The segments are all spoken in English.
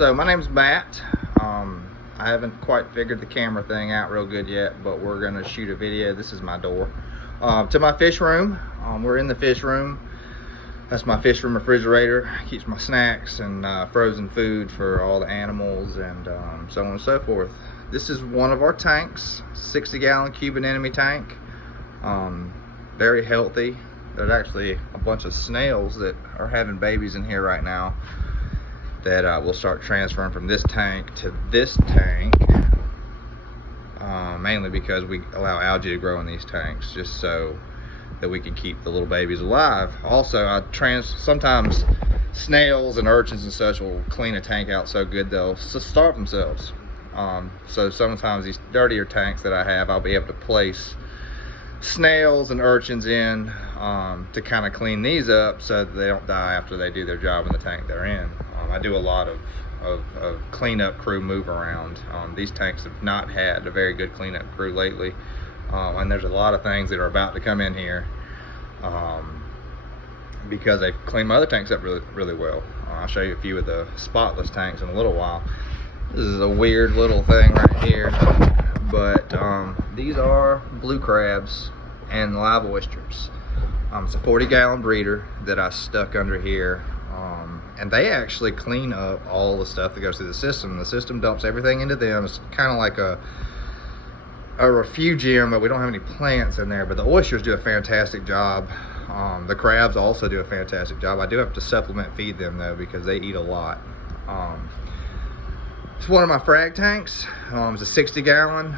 So my name's Matt. I haven't quite figured the camera thing out real good yet, but we're gonna shoot a video. This is my door to my fish room. We're in the fish room. That's my fish room refrigerator. Keeps my snacks and frozen food for all the animals and so on and so forth. This is one of our tanks, 60-gallon Cuban Enemy tank. Very healthy. There's actually a bunch of snails that are having babies in here right now that we'll start transferring from this tank to this tank, mainly because we allow algae to grow in these tanks just so that we can keep the little babies alive. Also, sometimes snails and urchins and such will clean a tank out so good they'll starve themselves. So sometimes these dirtier tanks that I have, I'll be able to place snails and urchins in to kind of clean these up so that they don't die after they do their job in the tank they're in. I do a lot of cleanup crew move around. These tanks have not had a very good cleanup crew lately, and there's a lot of things that are about to come in here because they've cleaned my other tanks up really well. I'll show you a few of the spotless tanks in a little while. This is a weird little thing right here, but these are blue crabs and live oysters. It's a 40-gallon breeder that I stuck under here, and they actually clean up all the stuff that goes through the system. The system dumps everything into them. It's kind of like a refugium, but we don't have any plants in there. But the oysters do a fantastic job. The crabs also do a fantastic job. I do have to supplement feed them though because they eat a lot. It's one of my frag tanks. It's a 60-gallon.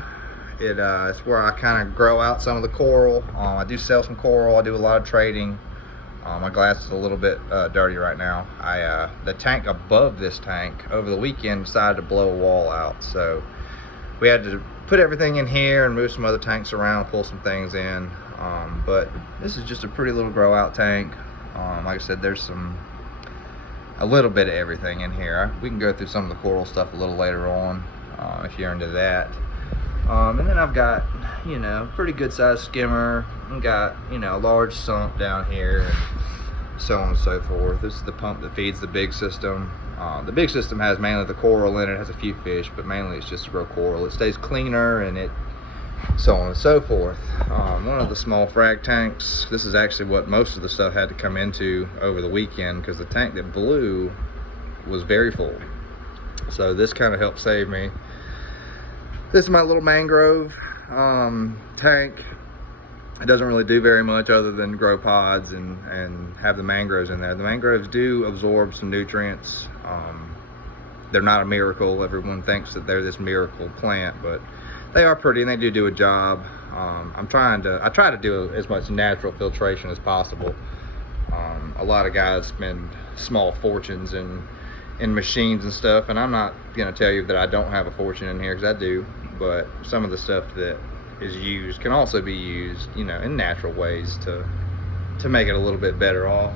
It's where I kind of grow out some of the coral. I do sell some coral. I do a lot of trading. My glass is a little bit dirty right now. The tank above this tank over the weekend decided to blow a wall out, so we had to put everything in here and move some other tanks around, pull some things in. But this is just a pretty little grow out tank. Like I said, there's a little bit of everything in here. We can go through some of the coral stuff a little later on if you're into that. And then I've got, pretty good sized skimmer. I've got, a large sump down here and so on and so forth. This is the pump that feeds the big system. The big system has mainly the coral in it. It has a few fish, but mainly it's just to grow coral. It stays cleaner and so on and so forth. One of the small frag tanks, this is actually what most of the stuff had to come into over the weekend because the tank that blew was very full. So this kind of helped save me. This is my little mangrove tank. It doesn't really do very much other than grow pods and have the mangroves in there. The mangroves do absorb some nutrients. They're not a miracle. Everyone thinks that they're this miracle plant, but they are pretty and they do a job. I try to do as much natural filtration as possible. A lot of guys spend small fortunes in machines and stuff, and I'm not gonna tell you that I don't have a fortune in here, because I do, but some of the stuff that is used can also be used, in natural ways to make it a little bit better off.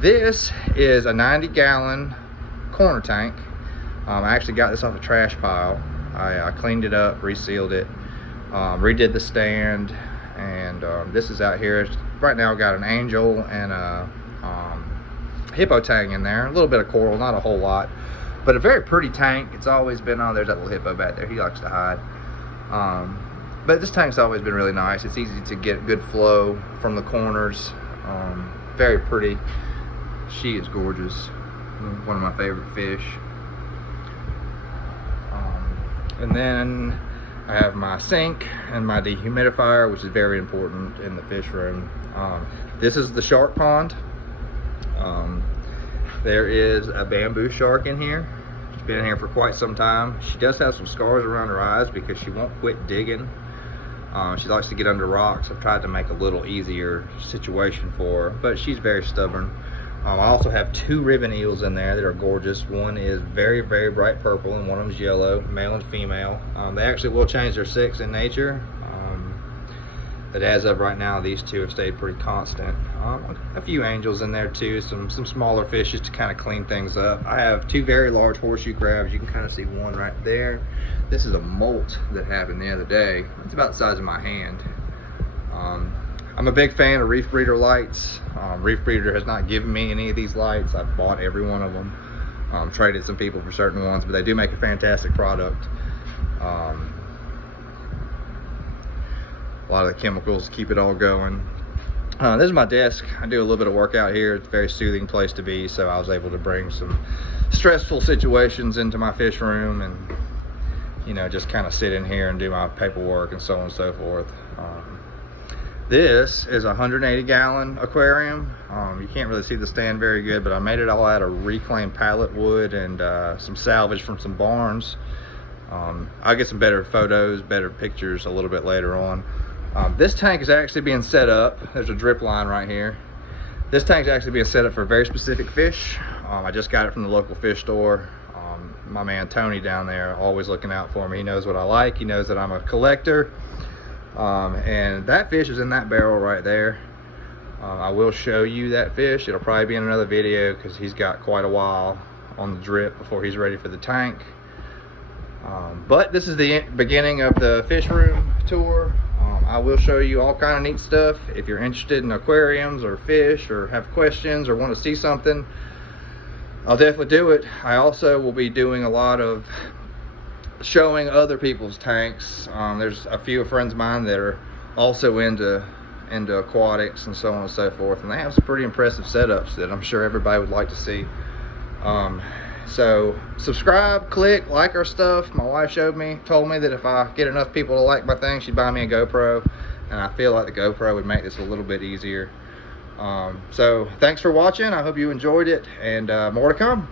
This is a 90-gallon corner tank. I actually got this off a trash pile. I cleaned it up, resealed it, redid the stand, and this is out here. Right now I've got an angel and a hippo tang in there, a little bit of coral, not a whole lot, but a very pretty tank. It's always been on. There's that little hippo back there, he likes to hide. But this tank's always been really nice. It's easy to get good flow from the corners. Very pretty. She is gorgeous, one of my favorite fish. And then I have my sink and my dehumidifier, which is very important in the fish room. This is the shark pond. There is a bamboo shark in here. She's been in here for quite some time. She does have some scars around her eyes because she won't quit digging. She likes to get under rocks. I've tried to make a little easier situation for her, but she's very stubborn. I also have two ribbon eels in there that are gorgeous. One is very, very bright purple and one of them is yellow, male and female. They actually will change their sex in nature. But as of right now, these two have stayed pretty constant. A few angels in there too, some smaller fishes to kind of clean things up. I have two very large horseshoe crabs. You can kind of see one right there. This is a molt that happened the other day. It's about the size of my hand. I'm a big fan of Reef Breeder lights. Reef Breeder has not given me any of these lights. I've bought every one of them. Traded some people for certain ones, but they do make a fantastic product. A lot of the chemicals keep it all going. This is my desk. I do a little bit of work out here. It's a very soothing place to be, so I was able to bring some stressful situations into my fish room and, you know, just kind of sit in here and do my paperwork and so on and so forth. This is a 180-gallon aquarium. You can't really see the stand very good, but I made it all out of reclaimed pallet wood and some salvage from some barns. I'll get some better photos, better pictures a little bit later on. This tank is actually being set up. There's a drip line right here. This tank is actually being set up for very specific fish. I just got it from the local fish store. My man Tony down there always looking out for me. He knows what I like. He knows that I'm a collector. And that fish is in that barrel right there. I will show you that fish. It'll probably be in another video because he's got quite a while on the drip before he's ready for the tank. But this is the beginning of the fish room tour. I will show you all kind of neat stuff. If you're interested in aquariums or fish or have questions or want to see something, I'll definitely do it. I also will be doing a lot of showing other people's tanks. There's a few friends of mine that are also into aquatics and so on and so forth, and they have some pretty impressive setups that I'm sure everybody would like to see. So subscribe, click, like our stuff. My wife told me that if I get enough people to like my thing, she'd buy me a GoPro, and I feel like the GoPro would make this a little bit easier. So thanks for watching. I hope you enjoyed it, and more to come.